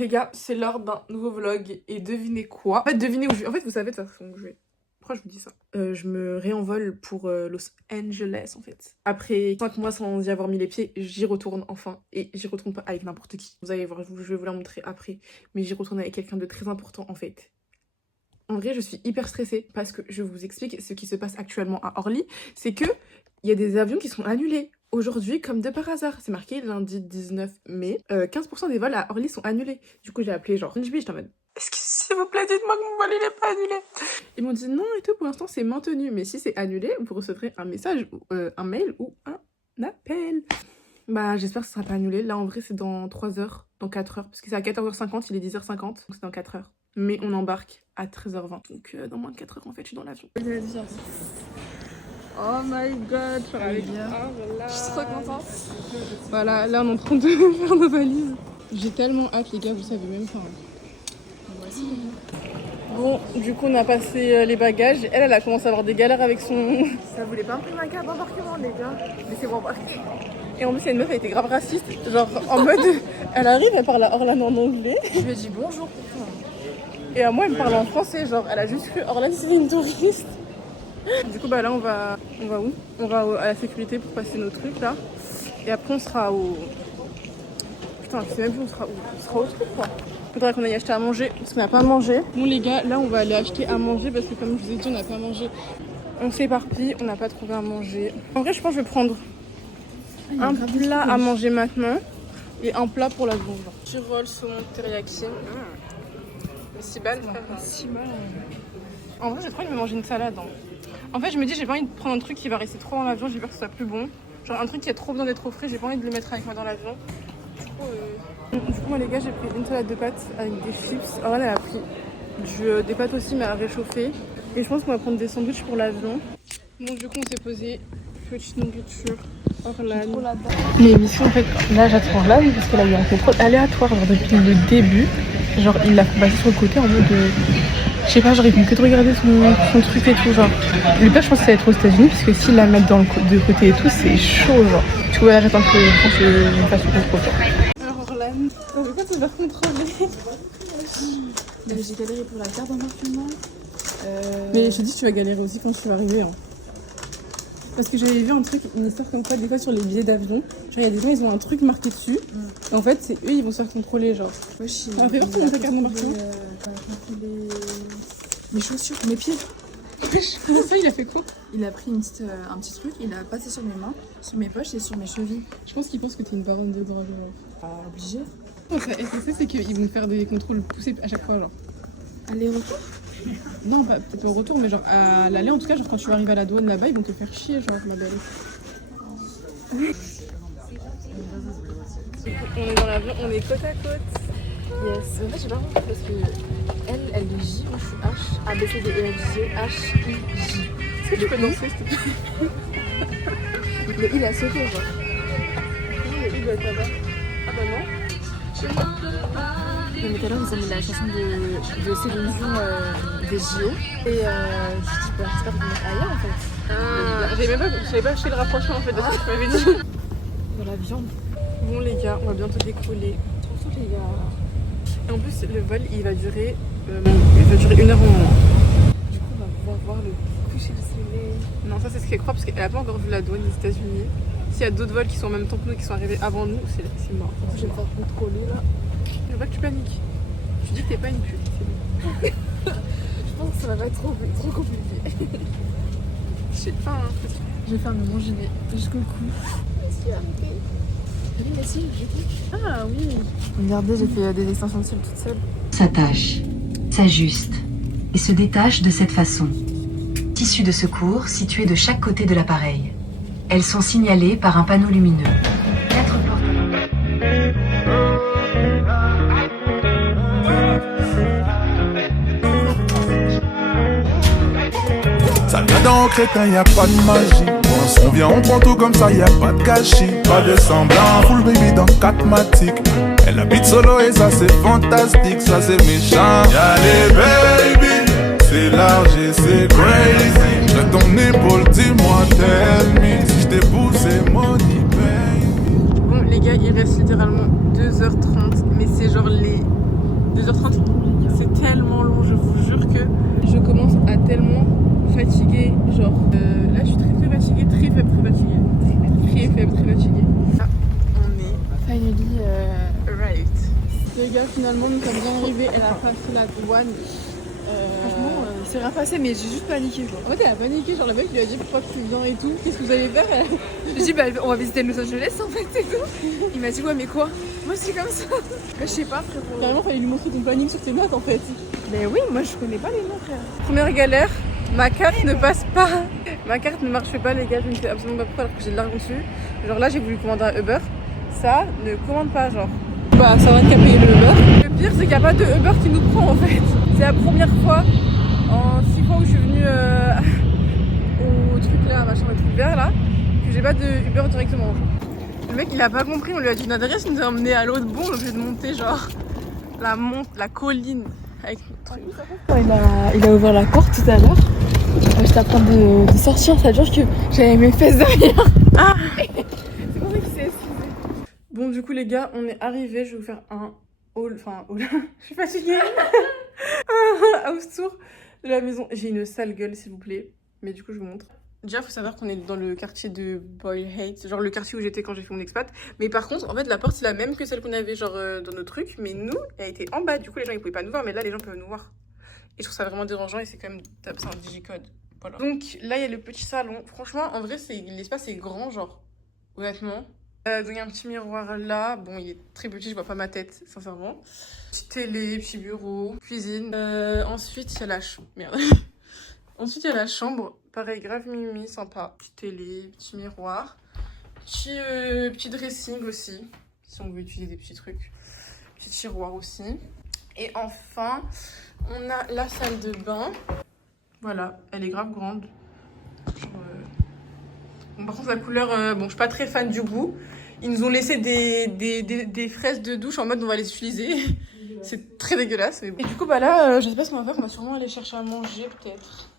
Les gars, c'est l'heure d'un nouveau vlog et devinez quoi? En fait, devinez où je vais. En fait, vous savez de toute façon où je vais. Pourquoi je vous dis ça? Je me réenvole pour Los Angeles en fait. Après 5 mois sans y avoir mis les pieds, j'y retourne enfin. Et j'y retourne pas avec n'importe qui. Vous allez voir, je vais vous la montrer après. Mais j'y retourne avec quelqu'un de très important en fait. En vrai, je suis hyper stressée parce que je vous explique ce qui se passe actuellement à Orly. C'est que il y a des avions qui sont annulés. Aujourd'hui, comme de par hasard, c'est marqué lundi 19 mai, 15% des vols à Orly sont annulés. Du coup, j'ai appelé genre NJB, j'étais en mode s'il vous plaît, dites-moi que mon vol il est pas annulé. Ils m'ont dit non et tout, pour l'instant c'est maintenu, mais si c'est annulé, vous recevrez un message, un mail ou un appel. Bah, j'espère que ce sera pas annulé. Là, en vrai, c'est dans 3 heures, dans 4 heures, parce que c'est à 14h50, il est 10h50, donc c'est dans 4 heures. Mais on embarque à 13h20, donc dans moins de 4 heures en fait, je suis dans l'avion. Oh my god, je suis avec je suis trop contente. Voilà, là on est en train de faire nos valises. J'ai tellement hâte les gars, vous savez même pas. Moi aussi. Bon, du coup on a passé les bagages. Elle a commencé à avoir des galères avec son... Ça voulait pas imprimer ma carte d'embarquement les gars. Mais c'est bon embarqué. Et en plus il y a une meuf, elle était grave raciste. Genre en mode, elle arrive, elle parle à Orlan en anglais. Je lui ai dit bonjour pour toi. Et à moi elle me parle en français, genre elle a juste cru Orlan c'était une touriste. Du coup bah là on va où? On va à la sécurité pour passer nos trucs là. Et après on sera au... Putain je sais même plus où on sera où. On sera au truc quoi. Faudrait qu'on aille acheter à manger parce qu'on n'a pas mangé. Bon les gars, là on va aller acheter à manger parce que comme je vous ai dit on n'a pas mangé. On s'éparpille, on n'a pas trouvé à manger. En vrai je pense que je vais prendre un plat à manger maintenant et un plat pour la viande. Tyrol, saumon, teriyaki. C'est bon. En vrai j'ai trop envie de me manger une salade. Hein. En fait je me dis j'ai pas envie de prendre un truc qui va rester trop dans l'avion, j'ai peur que ce soit plus bon. Genre un truc qui a trop besoin d'être au frais, j'ai pas envie de le mettre avec moi dans l'avion. Du coup moi les gars j'ai pris une salade de pâtes avec des chips. Alors elle a pris des pâtes aussi mais à réchauffer. Et je pense qu'on va prendre des sandwichs pour l'avion. Bon du coup on s'est posé petite nourriture Orlan. Mais ici en fait là j'attends Orlan parce qu'elle a eu un contrôle aléatoire genre depuis le début. Genre il l'a passé sur le côté en mode je sais pas, j'aurais pu que de regarder son truc et tout genre. Le pire je pense que ça va être aux États-Unis parce que s'ils la mettent dans de côté et tout c'est chaud genre. Tu vois arrête un peu quand je passe le contrôle. Alors Orlan, pourquoi tu vas contrôler? J'ai galéré pour la carte d'embarquement. Mais je te dis tu vas galérer aussi quand tu vas arriver hein. Parce que j'avais vu un truc, une histoire comme quoi des fois sur les billets d'avion, genre il y a des gens ils ont un truc marqué dessus et en fait c'est eux ils vont se faire contrôler genre. Ouais, on a fait voir ta carte d'embarquement. Mes chaussures, mes pieds. Comment ça il a fait quoi? Il a pris un petit truc, il a passé sur mes mains, sur mes poches et sur mes chevilles. Je pense qu'il pense que t'es une baronne de drogue. Pas obligé. Ça SSC c'est qu'ils vont faire des contrôles poussés à chaque fois genre. Aller-retour? Non, peut-être au retour, mais genre à l'aller en tout cas, genre quand tu vas arriver à la douane là-bas, ils vont te faire chier, genre ma belle. On est dans l'avion, on est côte à côte. Yes. En fait, j'ai pas compris parce que elle est J, moi je suis H, A, B, C, D, E, F, G, H, I, J. Est-ce que tu peux danser s'il te plaît? Le I a sauté, genre. Non, le I doit être là-bas. Ah bah non. Mais tout à l'heure, ils ont mis la chanson de Céline Dion des JO. Et je dis, bah, j'espère qu'ils vont mettre ailleurs en fait. Ah, j'avais pas fait le rapprochement en fait de ce que tu m'avais dit. Dans la viande. Bon les gars, on va bientôt décoller. Surtout les gars. Et en plus, le vol il va durer 1 heure au moins. Du coup, on va pouvoir voir le coucher du soleil. Non, ça c'est ce qu'elle croit parce qu'elle a pas encore vu la douane des États-Unis. S'il y a d'autres vols qui sont en même temps que nous, qui sont arrivés avant nous, c'est mort. Je vais me faire contrôler là. Je veux pas que tu paniques. Tu dis que t'es pas une pute, c'est bon. Je pense que ça va pas être trop compliqué. Je sais pas, hein. Je vais faire mon gilet jusqu'au cou. Merci, du coup. Ah oui. Regardez, j'ai fait des extensions de cils toute seule. S'attache, s'ajuste et se détache de cette façon. Tissus de secours situés de chaque côté de l'appareil. Elles sont signalées par un panneau lumineux. 4 portes. Ça vient dans crétin, y a pas de magie. On vient, on prend tout comme ça, y a pas de gâchis. Pas de semblant, full baby dans 4 matiques. Elle habite solo et ça c'est fantastique, ça c'est méchant. Y'a les baby, c'est large et c'est crazy. De ton épaule, dis-moi, tell me. Si je t'ai poussé, money baby. Bon les les gars, il reste littéralement 2h30, mais c'est genre les 2h30, c'est tellement long, je vous jure que je commence à tellement fatiguer, genre là je suis très fatiguée, très faible, très fatiguée, très faible, très fatiguée. Là, on est Finally, right. les gars, finalement, nous sommes bien arrivés. Elle a passé la douane. Franchement, c'est rien passé, mais j'ai juste paniqué. Genre. En fait, elle a paniqué. Genre, le mec lui a dit pourquoi tu viens et tout. Qu'est-ce que vous allez faire? Je dis bah on va visiter Los Angeles en fait et tout. Il m'a dit ouais mais quoi? Moi c'est comme ça. Mais je sais pas frérot. Carrément, fallait lui montrer ton planning sur tes notes en fait. Mais oui moi je connais pas les noms frère. Première galère, ma carte ne passe pas. Ma carte ne marche pas les gars, je ne sais absolument pas pourquoi alors que j'ai de l'argent dessus. Genre là j'ai voulu commander un Uber, ça ne commande pas genre. Bah, ça va qu'à payer le Uber. Le pire c'est qu'il n'y a pas de Uber qui nous prend en fait. C'est la première fois en 6 fois où je suis venue au truc là, machin, le truc vert là, que j'ai pas de Uber directement. Le mec il a pas compris, on lui a dit une adresse, il nous a emmené à l'autre bout, on est obligé de monter genre la colline avec notre truc. Il a ouvert la porte tout à l'heure. J'étais en train de sortir, ça veut dire que j'avais mes fesses derrière. Ah C'est pour ça qu'il s'est excusé. Bon du coup les gars, on est arrivés, je vais vous faire un haul, je suis fatiguée. Un house tour de la maison. J'ai une sale gueule s'il vous plaît, mais du coup je vous montre. Déjà faut savoir qu'on est dans le quartier de Boyle Heights, genre le quartier où j'étais quand j'ai fait mon expat. Mais par contre en fait la porte c'est la même que celle qu'on avait genre dans nos trucs, mais nous elle était en bas, du coup les gens ils pouvaient pas nous voir, mais là les gens peuvent nous voir. Et je trouve ça vraiment dérangeant et c'est quand même c'est un digicode. Voilà. Donc là il y a le petit salon, franchement en vrai l'espace est grand genre, honnêtement. Donc il y a un petit miroir là, bon il est très petit, je vois pas ma tête sincèrement. Petite télé, petit bureau, cuisine. Ensuite il y a la merde. Ensuite il y a la chambre, pareil grave mimi, sympa. Petite télé, petit miroir, petit dressing aussi, si on veut utiliser des petits trucs. Petit tiroir aussi. Et enfin on a la salle de bain. Voilà, elle est grave grande. Bon, par contre la couleur, bon je suis pas très fan du goût. Ils nous ont laissé des fraises de douche en mode on va les utiliser. C'est très dégueulasse mais bon. Et du coup bah là je sais pas ce qu'on va faire, on va sûrement aller chercher à manger peut-être.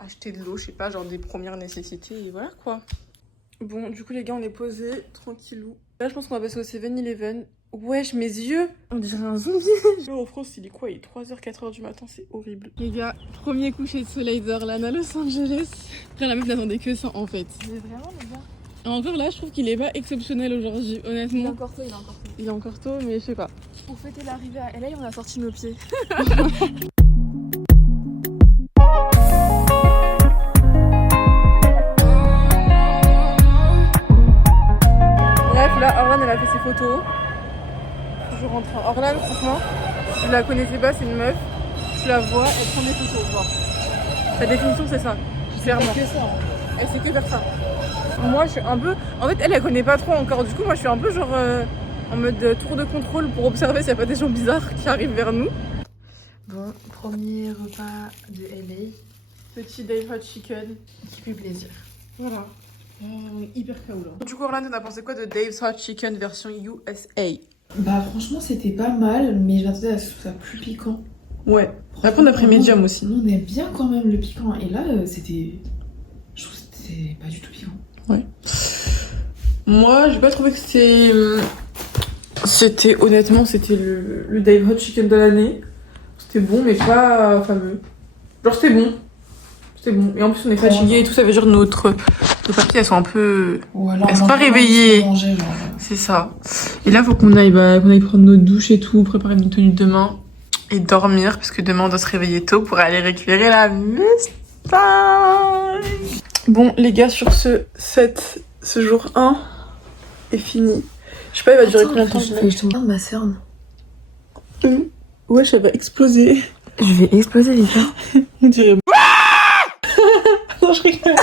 Acheter de l'eau, je sais pas, genre des premières nécessités et voilà quoi. Bon du coup les gars on est posés, tranquillou. Là je pense qu'on va passer au 7-Eleven. Wesh mes yeux, on dirait un zombie. En France il est quoi? Il est 3h, 4h du matin, c'est horrible. Les gars, premier coucher de soleil d'Orlando à Los Angeles. Après la meuf n'attendait que ça en fait. Mais vraiment les gars. Et encore là, je trouve qu'il est pas exceptionnel aujourd'hui, Il est honnêtement. encore tôt, il est encore tôt. Il est encore tôt, mais je sais pas. Pour fêter l'arrivée à LA on a sorti nos pieds. Bref, là, Orlan, elle a fait ses photos. Toujours en train. Orlan, franchement, si vous la connaissez pas, c'est une meuf. Tu la vois, elle prend des photos, genre. La définition, c'est ça. Clairement. Que ça. Elle sait que faire ça. Moi, je suis un peu. En fait, elle connaît pas trop encore. Du coup, moi, je suis un peu genre en mode tour de contrôle pour observer s'il n'y a pas des gens bizarres qui arrivent vers nous. Bon, premier repas de LA. Petit Dave Hot Chicken. Qui fait plaisir. Voilà. On est hyper KO là. Du coup, Orlan, t'en as pensé quoi de Dave's Hot Chicken version USA? Bah franchement c'était pas mal, mais j'attendais à ce que ça soit plus piquant. Ouais. Après, on a pris médium aussi. Nous on aime bien quand même le piquant, et là c'était... Je trouve que c'était pas du tout piquant. Ouais. Moi, j'ai pas trouvé que c'était honnêtement, c'était le Dave Hot Chicken de l'année. C'était bon, mais pas fameux. Genre, c'était bon. C'était bon. Et en plus, on est fatigués et tout, ça veut dire nos papiers, elles sont un peu... Ou alors, elles sont pas réveillées. Manger, genre. C'est ça. Et là, faut qu'on aille prendre notre douche et tout, préparer notre tenue de demain et dormir, parce que demain, on doit se réveiller tôt pour aller récupérer la Mustang. Bon, les gars, sur ce jour 1 est fini. Je sais pas, il va durer combien de temps? Je te regarde ma sœur. Ouais, ça va exploser. Je vais exploser les gars. On dirait... Non, je rigole.